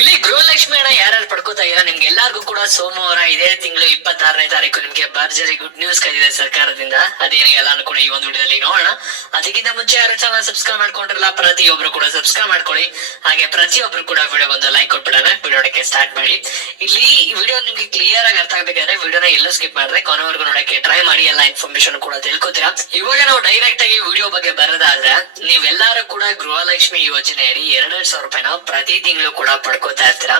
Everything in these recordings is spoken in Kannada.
ಇಲ್ಲಿ ಗೃಹಲಕ್ಷ್ಮಿ ಹಣ ಯಾರ್ಯಾರು ಪಡ್ಕೋತಾ ಇದ್ದೀರಾ ನಿಮ್ಗೆ ಎಲ್ಲಾರ್ಗೂ ಕೂಡ ಸೋಮವಾರ ಇದೇ ತಿಂಗಳು ಇಪ್ಪತ್ತಾರನೇ ತಾರೀಕು ನಿಮ್ಗೆ ಭರ್ಜರಿ ಗುಡ್ ನ್ಯೂಸ್ ಕೈದಿದೆ ಸರ್ಕಾರದಿಂದ. ಅದೇನು ಎಲ್ಲಾನು ಕೂಡ ಈ ಒಂದು ವಿಡಿಯೋದಲ್ಲಿ ನೋಡೋಣ. ಅದಕ್ಕಿಂತ ಮುಂಚೆ ಯಾರು ಚಾನಲ್ ಸಬ್ಸ್ಕ್ರೈಬ್ ಮಾಡ್ಕೊಂಡಿರಲ್ಲ, ಪ್ರತಿಯೊಬ್ರು ಕೂಡ ಸಬ್ಸ್ಕ್ರೈಬ್ ಮಾಡ್ಕೊಳ್ಳಿ. ಹಾಗೆ ಪ್ರತಿಯೊಬ್ರು ಕೂಡ ವಿಡಿಯೋ ಒಂದು ಲೈಕ್ ಕೊಟ್ಬಿಡೋಣ. ವಿಡಿಯೋಕ್ಕೆ ಸ್ಟಾರ್ಟ್ ಮಾಡಿ. ಇಲ್ಲಿ ವಿಡಿಯೋ ನಿಮ್ಗೆ ಕ್ಲಿಯರ್ ಆಗಿ ಅರ್ಥ ಆಗ್ಬೇಕಾದ್ರೆ ವಿಡಿಯೋನ ಎಲ್ಲೂ ಸ್ಕಿಪ್ ಮಾಡಿದ್ರೆ ಕೊನೆವರೆಗೂ ನೋಡಕ್ಕೆ ಟ್ರೈ ಮಾಡಿ. ಎಲ್ಲ ಇನ್ಫಾರ್ಮೇಶನ್ ಕೂಡ ತಿಳ್ಕೊತೀರಾ. ಇವಾಗ ನಾವು ಡೈರೆಕ್ಟ್ ಆಗಿ ವಿಡಿಯೋ ಬಗ್ಗೆ ಬರೋದಾದ್ರೆ, ನೀವೆಲ್ಲರೂ ಕೂಡ ಗೃಹಲಕ್ಷ್ಮಿ ಯೋಜನೆ ಅಡಿ ಎರಡೆರಡು ಸಾವಿರ ರೂಪಾಯಿನ ಪ್ರತಿ ತಿಂಗಳು ಕೂಡ ಪಡ್ಕೋತಾ ಇರ್ತೀರಾ?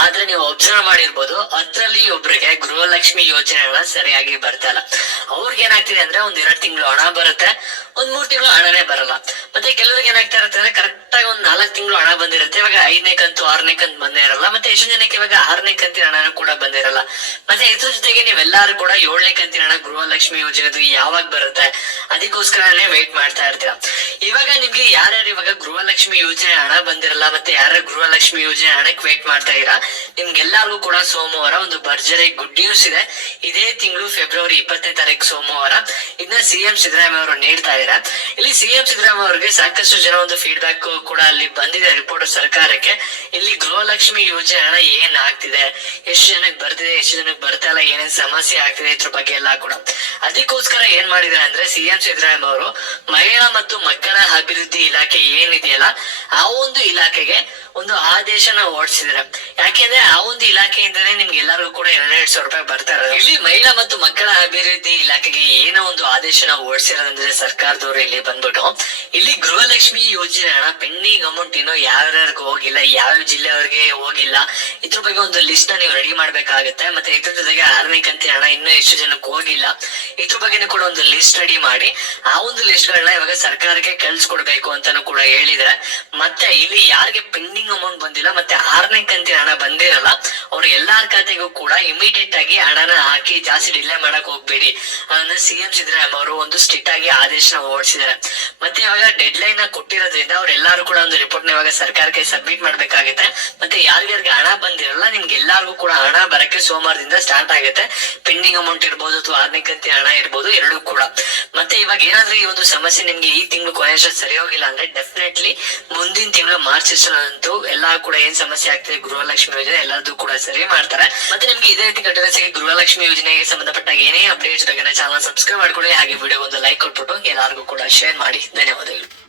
ಆದ್ರೆ ನೀವು ಅಬ್ಸರ್ವ್ ಮಾಡಿರ್ಬೋದು, ಅದ್ರಲ್ಲಿ ಒಬ್ರಿಗೆ ಗೃಹಲಕ್ಷ್ಮಿ ಯೋಜನೆಗಳ ಸರಿಯಾಗಿ ಬರ್ತಾ ಇಲ್ಲ. ಅವ್ರಿಗೆ ಏನಾಗ್ತಿದೆ ಅಂದ್ರೆ ಒಂದ್ ಎರಡ್ ತಿಂಗಳು ಹಣ ಬರುತ್ತೆ, ಒಂದ್ ಮೂರ್ ತಿಂಗಳು ಹಣನೇ ಬರಲ್ಲ. ಮತ್ತೆ ಕೆಲವ್ರಿಗೆ ಏನಾಗ್ತಾ ಇರುತ್ತೆ ಅಂದ್ರೆ ಕರೆಕ್ಟ್ ಆಗಿ ಒಂದ್ ನಾಲ್ಕು ತಿಂಗಳು ಹಣ ಬಂದಿರುತ್ತೆ, ಇವಾಗ ಐದನೇ ಕಂತು, ಆರನೇ ಕಂತು ಬಂದೇ ಇರಲ್ಲ, ಮತ್ತೆ ಎಷ್ಟು ಜನಕ್ಕೆ ಇವಾಗ ಆರನೇ ಕಂತಿನ ಹಣ ಕೂಡ ಬಂದಿರಲ್ಲ ಮತ್ತೆ ಇದ್ರ ಜೊತೆಗೆ ನೀವೆಲ್ಲಾರು ಕೂಡ ಏಳನೇ ಕಂತಿನ ಹಣ ಗೃಹಲಕ್ಷ್ಮಿ ಯೋಜನೆ ಯಾವಾಗ ಬರುತ್ತೆ, ಅದಕ್ಕೋಸ್ಕರನೇ ವೇಟ್ ಮಾಡ್ತಾ ಇರ್ತೀರಾ. ಇವಾಗ ನಿಮ್ಗೆ ಯಾರ್ಯಾರು ಇವಾಗ ಗೃಹಲಕ್ಷ್ಮಿ ಯೋಜನೆ ಹಣ ಬಂದಿರಲ್ಲ ಮತ್ತೆ ಯಾರ ಗೃಹಲಕ್ಷ್ಮಿ ಯೋಜನೆ ಹಣಕ್ಕೆ ವೇಟ್ ಮಾಡ್ತಾ ಇರಾ ನಿಮ್ಗೆಲ್ಲರಿಗೂ ಕೂಡ ಸೋಮವಾರ ಒಂದು ಭರ್ಜರಿ ಗುಡ್ ನ್ಯೂಸ್ ಇದೆ. ಇದೇ ತಿಂಗಳು ಫೆಬ್ರವರಿ ಇಪ್ಪತ್ತನೇ ತಾರೀಕು ಸೋಮವಾರ. ಇದನ್ನ ಸಿಎಂ ಸಿದ್ದರಾಮಯ್ಯ ಅವರು ನೀಡ್ತಾ ಇದ್ದಾರೆ ಇಲ್ಲಿ ಸಿಎಂ ಸಿದ್ದರಾಮಯ್ಯ ಅವರಿಗೆ ಸಾಕಷ್ಟು ಜನ ಒಂದು ಫೀಡ್ಬ್ಯಾಕ್ ಕೂಡ ಅಲ್ಲಿ ಬಂದಿದೆ ರಿಪೋರ್ಟ್ ಸರ್ಕಾರಕ್ಕೆ. ಇಲ್ಲಿ ಗೃಹಲಕ್ಷ್ಮಿ ಯೋಜನೆ ಹಣ ಏನ್ ಆಗ್ತಿದೆ? ಎಷ್ಟು ಜನಕ್ಕೆ ಬರ್ತಿದೆ, ಎಷ್ಟು ಜನಕ್ಕೆ ಬರ್ತಾ ಇಲ್ಲ, ಏನೇನ್ ಸಮಸ್ಯೆ ಆಗ್ತಿದೆ ಇದ್ರ ಬಗ್ಗೆ ಎಲ್ಲ ಕೂಡ. ಅದಕ್ಕೋಸ್ಕರ ಏನ್ ಮಾಡಿದ್ದಾರೆ ಅಂದ್ರೆ ಸಿಎಂ ಸಿದ್ದರಾಮಯ್ಯ ಅವರು ಮಹಿಳಾ ಮತ್ತು ಮಕ್ಕಳ ಅಭಿವೃದ್ಧಿ ಇಲಾಖೆ ಏನಿದೆಯಲ್ಲ, ಆ ಒಂದು ಇಲಾಖೆಗೆ ಒಂದು ಆದೇಶನ ಹೊರಡಿಸಿದ್ದಾರೆ. ಯಾಕೆಂದ್ರೆ ಆ ಒಂದು ಇಲಾಖೆಯಿಂದನೇ ನಿಮ್ಗೆ ಎಲ್ಲರಿಗೂ ಕೂಡ ಎರಡೆರಡು ಸಾವಿರ ರೂಪಾಯಿ ಬರ್ತಾರೆ ಇಲ್ಲಿ ಮಹಿಳಾ ಮತ್ತು ಮಕ್ಕಳ ಅಭಿವೃದ್ಧಿ ಇಲಾಖೆಗೆ ಏನೋ ಒಂದು ಆದೇಶನ ಓಡಿಸಿರೋದಂದ್ರೆ ಸರ್ಕಾರದವರು ಇಲ್ಲಿ ಬಂದ್ಬಿಟ್ಟು, ಇಲ್ಲಿ ಗೃಹಲಕ್ಷ್ಮಿ ಯೋಜನೆ ಹಣ ಪೆಂಡಿಂಗ್ ಅಮೌಂಟ್ ಏನೋ ಯಾರ್ಯಾರಿಗೂ ಹೋಗಿಲ್ಲ, ಯಾವ ಜಿಲ್ಲೆಯವ್ರಿಗೆ ಹೋಗಿಲ್ಲ, ಇದ್ರ ಬಗ್ಗೆ ಒಂದು ಲಿಸ್ಟ್ನ ನೀವು ರೆಡಿ ಮಾಡ್ಬೇಕಾಗತ್ತೆ. ಮತ್ತೆ ಇದ್ರ ಜೊತೆಗೆ ಆರನೇ ಕಂತಿನ ಹಣ ಇನ್ನೂ ಎಷ್ಟು ಜನಕ್ಕೆ ಹೋಗಿಲ್ಲ. ಇದ್ರ ಬಗ್ಗೆನೂ ಕೂಡ ಒಂದು ಲಿಸ್ಟ್ ರೆಡಿ ಮಾಡಿ, ಆ ಒಂದು ಲಿಸ್ಟ್ ಗಳನ್ನ ಇವಾಗ ಸರ್ಕಾರಕ್ಕೆ ಕಳ್ಸಿಕೊಡ್ಬೇಕು ಅಂತಾನು ಕೂಡ ಹೇಳಿದ್ರೆ ಮತ್ತೆ ಇಲ್ಲಿ ಯಾರಿಗೆ ಪೆಂಡಿಂಗ್ ಅಮೌಂಟ್ ಬಂದಿಲ್ಲ, ಮತ್ತೆ ಆರನೇ ಕಂತಿನ ಹಣ ಬಂದಿರಲ್ಲ ಅವ್ರ ಎಲ್ಲಾರ ಖಾತೆಗೂ ಕೂಡ ಇಮಿಡಿಯೇಟ್ ಆಗಿ ಹಣನ ಹಾಕಿ ಜಾಸ್ತಿ ಡಿಲೇ ಮಾಡಕ್ ಹೋಗ್ಬೇಡಿ. ಸಿಎಂ ಸಿದ್ದರಾಮಯ್ಯ ಅವರು ಒಂದು ಸ್ಟ್ರಿಕ್ಟ್ ಆಗಿ ಆದೇಶನ ಹೊರಡಿಸಿದ್ದಾರೆ. ಮತ್ತೆ ಇವಾಗ ಡೆಡ್ ಲೈನ್ ಕೊಟ್ಟಿರೋದ್ರಿಂದ ಅವ್ರೆಲ್ಲಾರು ಕೂಡ ಒಂದು ರಿಪೋರ್ಟ್ನ ಇವಾಗ ಸರ್ಕಾರಕ್ಕೆ ಸಬ್ಮಿಟ್ ಮಾಡ್ಬೇಕಾಗುತ್ತೆ. ಮತ್ತೆ ಯಾರ್ಯಾರಿಗೆ ಹಣ ಬಂದಿರಲ್ಲ ನಿಮ್ಗೆ ಕೂಡ ಹಣ ಬರಕ್ಕೆ ಸೋಮವಾರದಿಂದ ಸ್ಟಾರ್ಟ್ ಆಗುತ್ತೆ. ಪೆಂಡಿಂಗ್ ಅಮೌಂಟ್ ಇರ್ಬೋದು ಅಥವಾ ಆರ್ನೇ ಕಂತಿ ಹಣ ಇರ್ಬೋದು. ಎರಡೂ ಕೂಡ. ಮತ್ತೆ ಇವಾಗ ಏನಾದ್ರೂ ಈ ಒಂದು ಸಮಸ್ಯೆ ನಿಮ್ಗೆ ಈ ತಿಂಗಳು ಕೊನೆಯ ಸರಿ ಹೋಗಿಲ್ಲ ಅಂದ್ರೆ ಡೆಫಿನೆಟ್ಲಿ ಮುಂದಿನ ತಿಂಗಳು ಮಾರ್ಚ್ ಅಂತೂ ಎಲ್ಲಾ ಕೂಡ ಏನ್ ಸಮಸ್ಯೆ ಆಗ್ತಿದೆ, ಗೃಹಲಕ್ಷ್ಮಿ ಯೋಜನೆ ಎಲ್ಲದೂ ಕೂಡ ಸರಿ ಮಾಡ್ತಾರೆ. ಮತ್ತೆ ನಿಮ್ಗೆ ಇದೇ ರೀತಿ ಕಟ್ಟಡಸಿಗೆ ಗೃಹಲಕ್ಷ್ಮಿ ಯೋಜನೆಗೆ ಸಂಬಂಧಪಟ್ಟ ಏನೇ ಅಪ್ಡೇಟ್ಸ್ ಬಗ್ಗೆ ಚಾನಲ್ ಸಬ್ಸ್ಕ್ರೈಬ್ ಮಾಡ್ಕೊಳ್ಳಿ. ಹಾಗೆ ವಿಡಿಯೋ ಒಂದು ಲೈಕ್ ಕೊಟ್ಬಿಟ್ಟು ಎಲ್ಲರಿಗೂ ಕೂಡ ಶೇರ್ ಮಾಡಿ. ಧನ್ಯವಾದಗಳು.